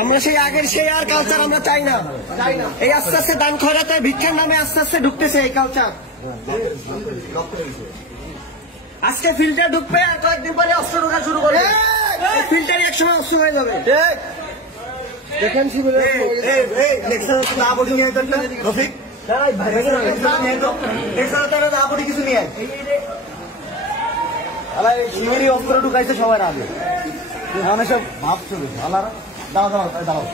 আমরা সেই আগের সেই আর কালচার আমরা চাই না। এই আস্তে আস্তে দান খয়রাতে ভিক্ষার নামে আস্তে আস্তে ঢুকতেছে এই কালচার। আজকে ফিল্টার ঢুকবে আর কয়েকদিন পরে অস্ত্র ঢোকা শুরু করবে। ফিল্টারই একসময় অস্ত্র হয়ে যাবে। দেখেন কিছু নিয়ে অস্ত্র ঢুকাইছে সবার আগে সব ভাবছো আল্লাহ দাঁড়াও দাঁড়াও দাঁড়াও